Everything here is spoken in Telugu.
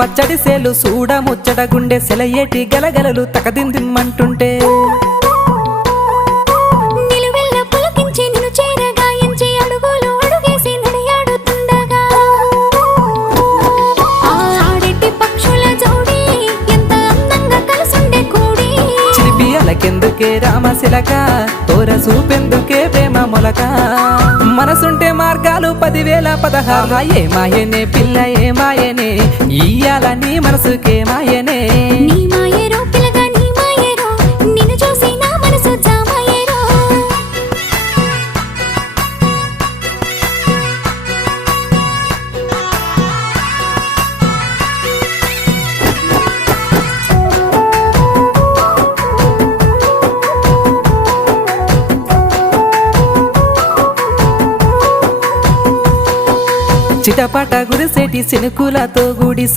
పచ్చడి సేలు సూడ ముచ్చట గుండె సెలయేటి గలగలలు తకదిందిమ్మంటుంటే నిలువెల్ల పులకించి నిన్ను చేరగాయించి అడుగులు అడుగేసి నడియాడుతుండగా ఆడెట్టి పక్షుల జోడి ఎంత అందంగా కలుసుండే కూడి చిలిపియలకెందుకే రామశిలక తోర చూపెందుకే ప్రేమ మొలక మనసుంటే మార్గాలు 10,016 ఏమాయనే పిల్ల ఏమాయనే ఇయ్యాల నీ మనసుకే మాయనే నీ మాయేరో పిల్లగా నీ మాయేరో నిన్ను చూసి నా మనసు జామాయేరో చిటపట గురిసేటి సినుకులతో గుడి